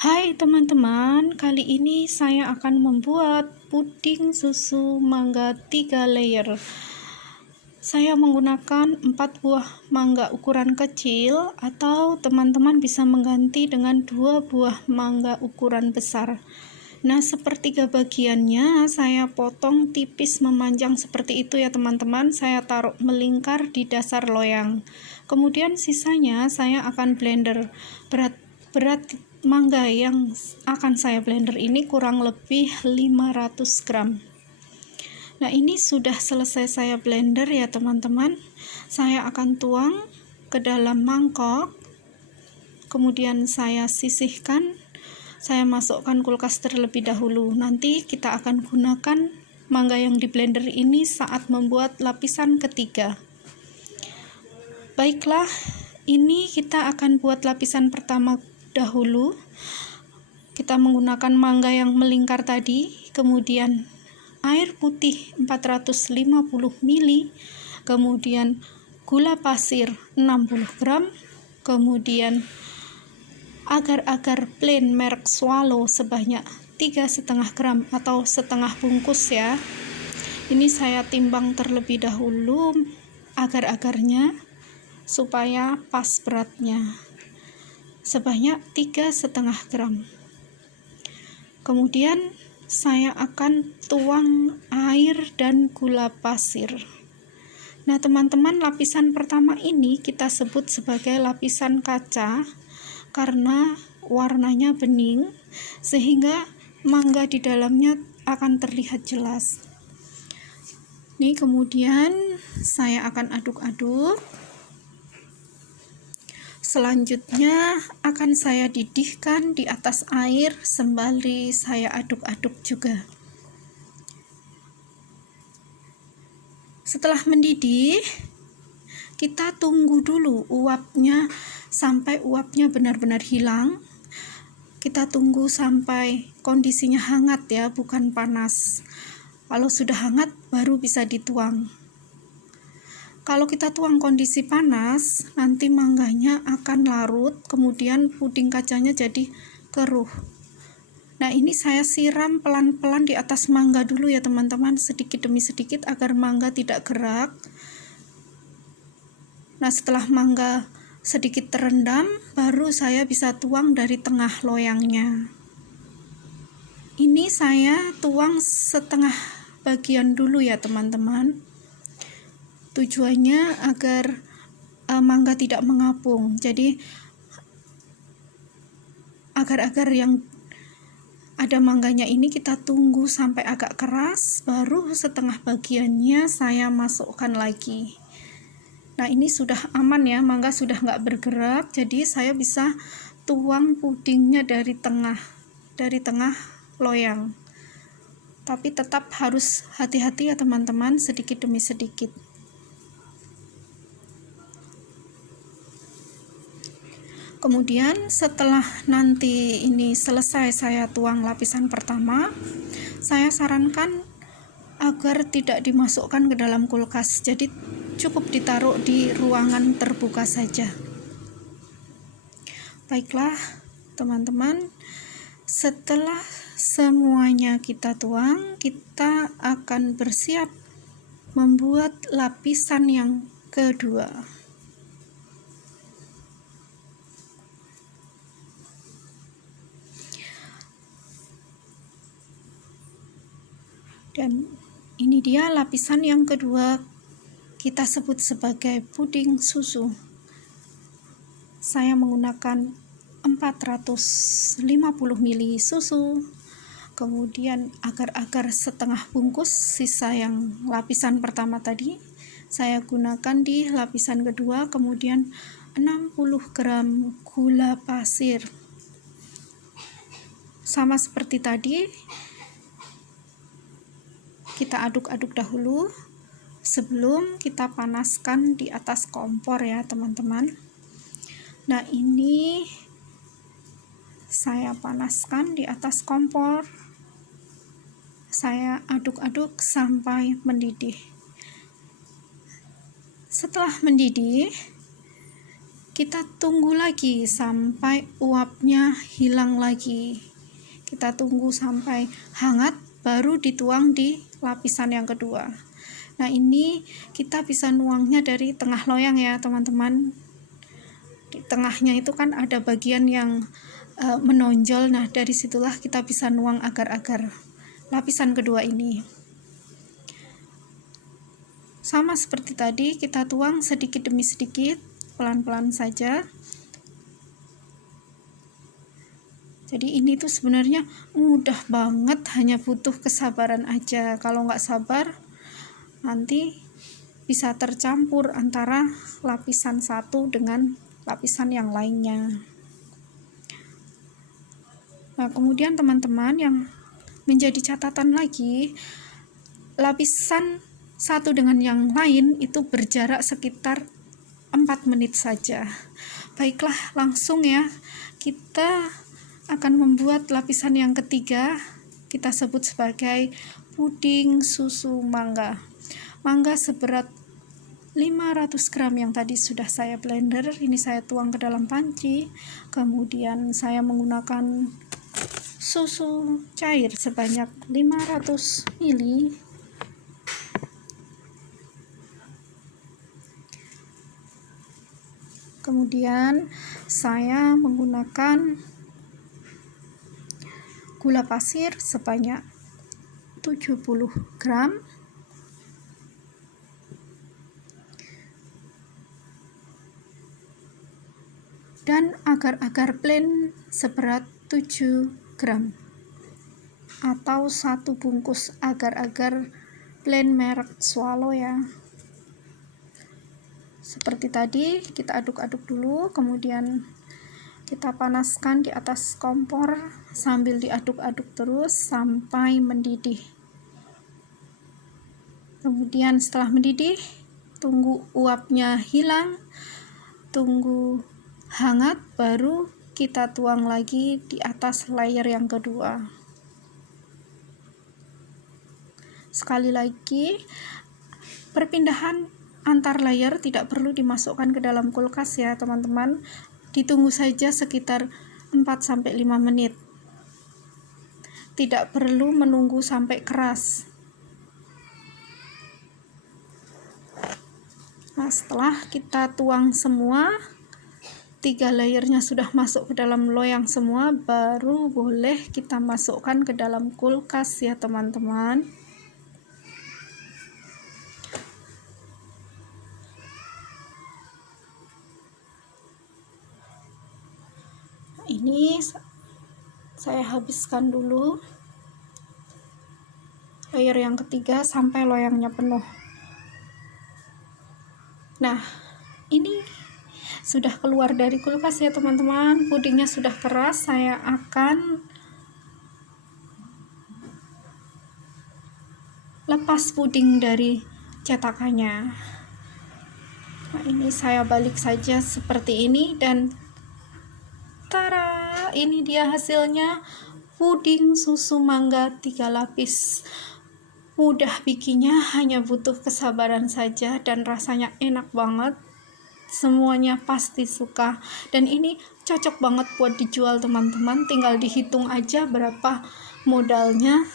Hai teman-teman, kali ini saya akan membuat puding susu mangga 3 layer. Saya menggunakan 4 buah mangga ukuran kecil, atau teman-teman bisa mengganti dengan 2 buah mangga ukuran besar. Nah, sepertiga bagiannya saya potong tipis memanjang seperti itu ya teman-teman. Saya taruh melingkar di dasar loyang. Kemudian sisanya saya akan blender. Berat mangga yang akan saya blender ini kurang lebih 500 gram. Nah, ini sudah selesai saya blender ya teman-teman. Saya akan tuang ke dalam mangkok, kemudian saya sisihkan. Saya masukkan kulkas terlebih dahulu. Nanti kita akan gunakan mangga yang di blender ini saat membuat lapisan ketiga. Baiklah, ini kita akan buat lapisan pertama dahulu. Kita menggunakan mangga yang melingkar tadi, kemudian air putih 450 ml, kemudian gula pasir 60 gram, kemudian agar-agar plain merek Swallow sebanyak 3,5 gram atau setengah bungkus ya. Ini saya timbang terlebih dahulu agar-agarnya supaya pas beratnya, sebanyak 3,5 gram. Kemudian saya akan tuang air dan gula pasir. Nah teman-teman, lapisan pertama ini kita sebut sebagai lapisan kaca karena warnanya bening, sehingga mangga di dalamnya akan terlihat jelas. Nih, kemudian saya akan aduk-aduk. Selanjutnya akan saya didihkan di atas air sembari saya aduk-aduk juga. Setelah mendidih, kita tunggu dulu uapnya sampai uapnya benar-benar hilang. Kita tunggu sampai kondisinya hangat ya, bukan panas. Kalau sudah hangat baru bisa dituang. Kalau kita tuang kondisi panas, nanti mangganya akan larut, kemudian puding kacanya jadi keruh. Nah, ini saya siram pelan-pelan di atas mangga dulu ya teman-teman, sedikit demi sedikit agar mangga tidak gerak. Nah, setelah mangga sedikit terendam, baru saya bisa tuang dari tengah loyangnya. Ini saya tuang setengah bagian dulu ya teman-teman. Tujuannya agar mangga tidak mengapung. Jadi agar-agar yang ada mangganya ini kita tunggu sampai agak keras, baru setengah bagiannya saya masukkan lagi. Nah, ini sudah aman ya, mangga sudah nggak bergerak, jadi saya bisa tuang pudingnya dari tengah loyang. Tapi tetap harus hati-hati ya teman-teman, sedikit demi sedikit. Kemudian setelah nanti ini selesai saya tuang lapisan pertama, saya sarankan agar tidak dimasukkan ke dalam kulkas, jadi cukup ditaruh di ruangan terbuka saja. Baiklah teman-teman, setelah semuanya kita tuang, kita akan bersiap membuat lapisan yang kedua. Dan ini dia lapisan yang kedua, kita sebut sebagai puding susu. Saya menggunakan 450 ml susu, kemudian agar-agar setengah bungkus sisa yang lapisan pertama tadi saya gunakan di lapisan kedua, kemudian 60 gram gula pasir. Sama seperti tadi, kita aduk-aduk dahulu sebelum kita panaskan di atas kompor ya teman-teman. Nah, ini saya panaskan di atas kompor, saya aduk-aduk sampai mendidih. Setelah mendidih, kita tunggu lagi sampai uapnya hilang lagi. Kita tunggu sampai hangat, baru dituang di lapisan yang kedua. Nah, ini kita bisa nuangnya dari tengah loyang ya teman-teman. Di tengahnya itu kan ada bagian yang menonjol. Nah, dari situlah kita bisa nuang agar-agar lapisan kedua ini. Sama seperti tadi, kita tuang sedikit demi sedikit, pelan-pelan saja. Jadi ini tuh sebenarnya mudah banget, hanya butuh kesabaran aja. Kalau nggak sabar, nanti bisa tercampur antara lapisan satu dengan lapisan yang lainnya. Nah, kemudian teman-teman, yang menjadi catatan lagi, lapisan satu dengan yang lain itu berjarak sekitar 4 menit saja. Baiklah, langsung ya, kita akan membuat lapisan yang ketiga, kita sebut sebagai puding susu mangga. Mangga seberat 500 gram yang tadi sudah saya blender, ini saya tuang ke dalam panci. Kemudian saya menggunakan susu cair sebanyak 500 ml. Kemudian saya menggunakan gula pasir sebanyak 70 gram. Dan agar-agar plain seberat 7 gram atau 1 bungkus agar-agar plain merek Swallow ya. Seperti tadi, kita aduk-aduk dulu, kemudian kita panaskan di atas kompor sambil diaduk-aduk terus sampai mendidih. Kemudian setelah mendidih, tunggu uapnya hilang, tunggu hangat, baru kita tuang lagi di atas layer yang kedua. Sekali lagi, perpindahan antar layer tidak perlu dimasukkan ke dalam kulkas ya teman-teman. Ditunggu saja sekitar 4-5 menit. Tidak perlu menunggu sampai keras. Nah, setelah kita tuang semua, 3 layernya sudah masuk ke dalam loyang semua, baru boleh kita masukkan ke dalam kulkas ya teman-teman. Ini saya habiskan dulu layer yang ketiga sampai loyangnya penuh. Nah, ini sudah keluar dari kulkas ya teman-teman. Pudingnya sudah keras. Saya akan lepas puding dari cetakannya. Nah, ini saya balik saja seperti ini dan tara, ini dia hasilnya, puding susu mangga 3 lapis. Mudah bikinnya, hanya butuh kesabaran saja dan rasanya enak banget. Semuanya pasti suka, dan ini cocok banget buat dijual teman-teman. Tinggal dihitung aja berapa modalnya,